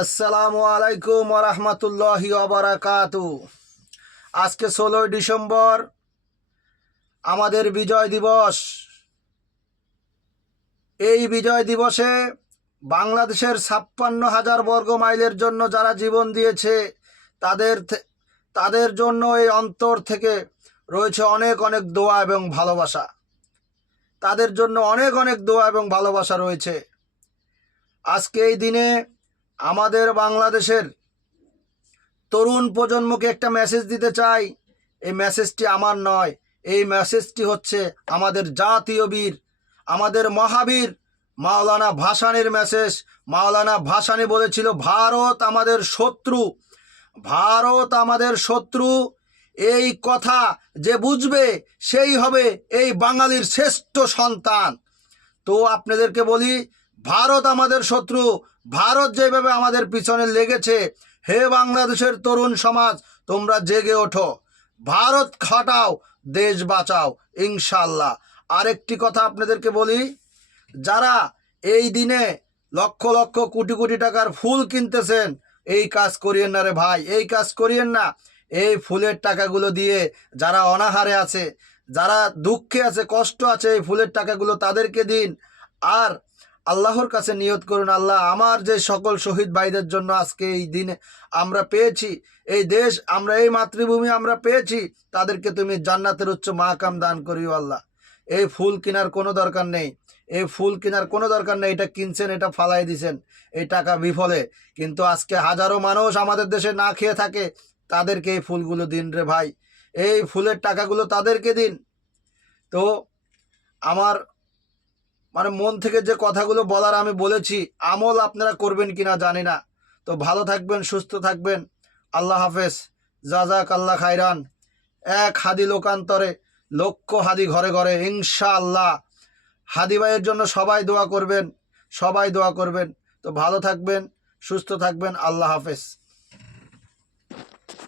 আসসালামু আলাইকুম ওয়া রাহমাতুল্লাহি ওয়া বারাকাতু। আজকে 16 ডিসেম্বর আমাদের বিজয় দিবস। এই বিজয় দিবসে বাংলাদেশের 56,000 বর্গ মাইলের জন্য যারা জীবন দিয়েছে তাদের জন্য এই অন্তর থেকে রয়েছে অনেক অনেক দোয়া এবং ভালোবাসা। তাদের জন্য অনেক অনেক দোয়া এবং ভালোবাসা রয়েছে। আজকে এই দিনে আমাদের বাংলাদেশের তরুণ প্রজন্মকে একটা মেসেজ দিতে চাই। এই মেসেজটি আমার নয়, এই মেসেজটি হচ্ছে আমাদের জাতীয় বীর, আমাদের মহাবীর মাওলানা ভাসানীর মেসেজ। মাওলানা ভাসানী বলেছিল, ভারত আমাদের শত্রু, ভারত আমাদের শত্রু। এই কথা যে বুঝবে সেই হবে এই বাঙালির শ্রেষ্ঠ সন্তান। তো আপনাদেরকে বলি, ভারত আমাদের শত্রু, ভারত যেভাবে আমাদের পিছনে লেগেছে, হে বাংলাদেশের তরুণ সমাজ, তোমরা জেগে ওঠো, ভারত খাটাও, দেশ বাঁচাও ইনশাল্লাহ। আরেকটি কথা আপনাদেরকে বলি, যারা এই দিনে লক্ষ লক্ষ কোটি কোটি টাকার ফুল কিনতেছেন, এই কাজ করিয়েন না রে ভাই, এই কাজ করিয়েন না। এই ফুলের টাকাগুলো দিয়ে যারা অনাহারে আছে, যারা দুঃখে আছে, কষ্ট আছে, এই ফুলের টাকাগুলো তাদেরকে দিন। আর আল্লাহর কাছে নিয়ত করুন, আল্লাহ আমার যে সকল শহীদ ভাইদের জন্য আজকে এই দিনে আমরা পেয়েছি, এই দেশ আমরা, এই মাতৃভূমি আমরা পেয়েছি, তাদেরকে তুমি জান্নাতের উচ্চ মাকাম দান করিও আল্লাহ। এই ফুল কেনার কোনো দরকার নেই, এই ফুল কেনার কোনো দরকার নেই। এটা কিনছেন, এটা ফালাই দিছেন, এই টাকা বিফলে। কিন্তু আজকে হাজারো মানুষ আমাদের দেশে না খেয়ে থাকে, তাদেরকে এই ফুলগুলো দিন রে ভাই, এই ফুলের টাকাগুলো তাদেরকে দিন। তো আমার মন থেকে যে কথাগুলো বলার আমি বলেছি, আমল আপনারা করবেন কিনা জানি না। তো ভালো থাকবেন, সুস্থ থাকবেন, আল্লাহ হাফেজ, জাজাক আল্লাহ খাইরান। এক হাদি লোকান্তরে লক্ষ হাদি ঘরে ঘরে ইনশাআল্লাহ। হাদি ভাইয়ের জন্য সবাই দোয়া করবেন, সবাই দোয়া করবেন। তো ভালো থাকবেন, সুস্থ থাকবেন, আল্লাহ হাফেজ।